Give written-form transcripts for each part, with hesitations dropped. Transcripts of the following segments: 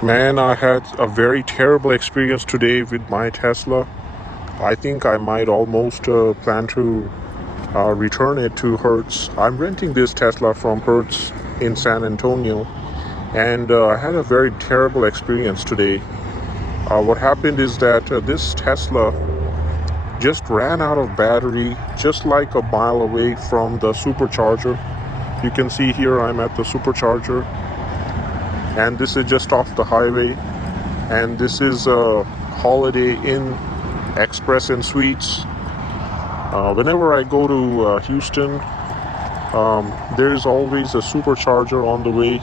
Man, I had a very terrible experience today with my Tesla. I think I might almost plan to return it to Hertz. I'm renting this Tesla from Hertz in San Antonio, and I had a very terrible experience today. What happened is that this Tesla just ran out of battery just like a mile away from the supercharger. You can see here I'm at the supercharger, and this is just off the highway. And this is a Holiday Inn Express and Suites. Whenever I go to Houston, there's always a supercharger on the way,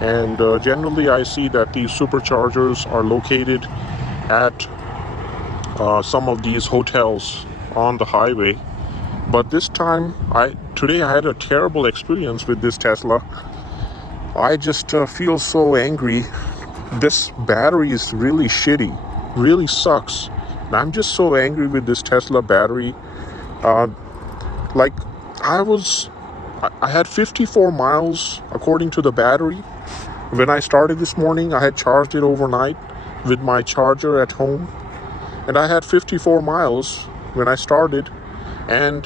and generally I see that these superchargers are located at some of these hotels on the highway. But this time, today I had a terrible experience with this Tesla. I just feel so angry. This battery is really shitty, really sucks. And I'm just so angry with this Tesla battery. Uh, like, I had 54 miles according to the battery. When I started this morning, I had charged it overnight with my charger at home. And I had 54 miles when I started. And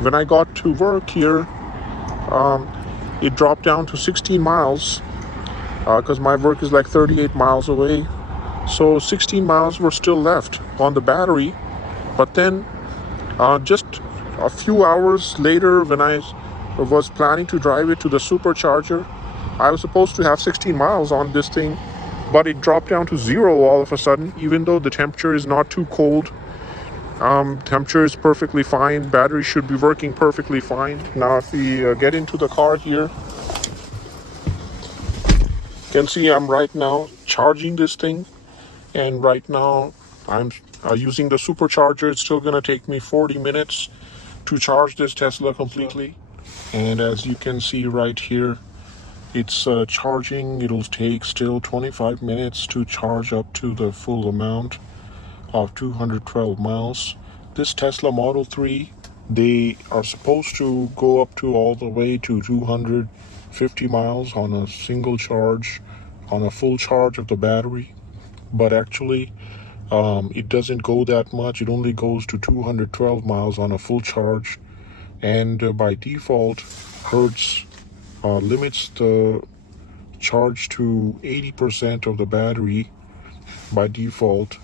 when I got to work here, it dropped down to 16 miles. Because my work is like 38 miles away. So 16 miles were still left on the battery. But then just a few hours later, when I was planning to drive it to the supercharger, I was supposed to have 16 miles on this thing, but it dropped down to zero all of a sudden, even though the temperature is not too cold. Temperature is perfectly fine. Battery should be working perfectly fine. Now if we get into the car here, you can see I'm right now charging this thing, and right now I'm using the supercharger. It's still going to take me 40 minutes to charge this Tesla completely. And as you can see right here, it's charging. It'll take still 25 minutes to charge up to the full amount of 212 miles. This Tesla Model 3, they are supposed to go up to all the way to 250 miles on a single charge, on a full charge of the battery. But actually, it doesn't go that much. It only goes to 212 miles on a full charge. And by default, Hertz limits the charge to 80% of the battery by default.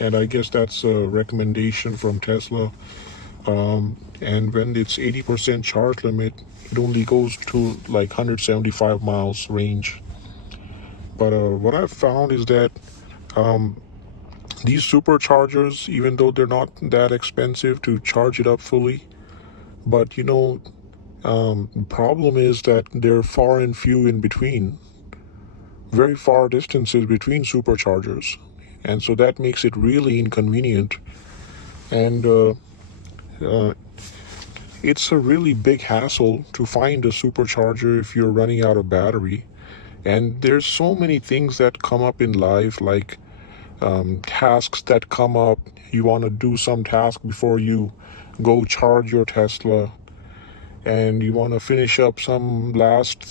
And I guess that's a recommendation from Tesla. And when it's 80% charge limit, it only goes to like 175 miles range. But what I've found is that these superchargers, even though they're not that expensive to charge it up fully, but the problem is that they're far and few in between, very far distances between superchargers. And so that makes it really inconvenient. And it's a really big hassle to find a supercharger if you're running out of battery. And there's so many things that come up in life, like tasks that come up. You want to do some task before you go charge your Tesla, and you want to finish up some last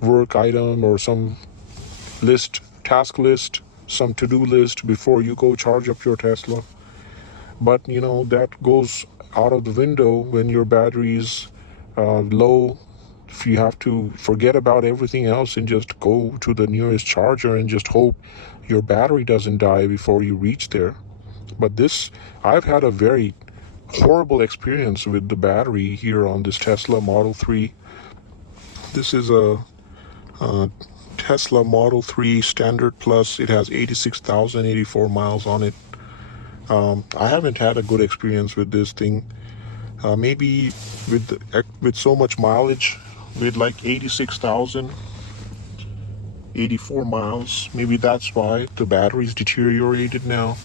work item, or some task list, some to-do list before you go charge up your Tesla. But that goes out of the window when your battery's low. If you have to forget about everything else and just go to the nearest charger and just hope your battery doesn't die before you reach there. But I've had a very horrible experience with the battery here on this Tesla Model 3. This is a Tesla Model 3 Standard Plus. It has 86,084 miles on it. I haven't had a good experience with this thing. Maybe with so much mileage, with like 86,084 miles, maybe that's why the battery's deteriorated now.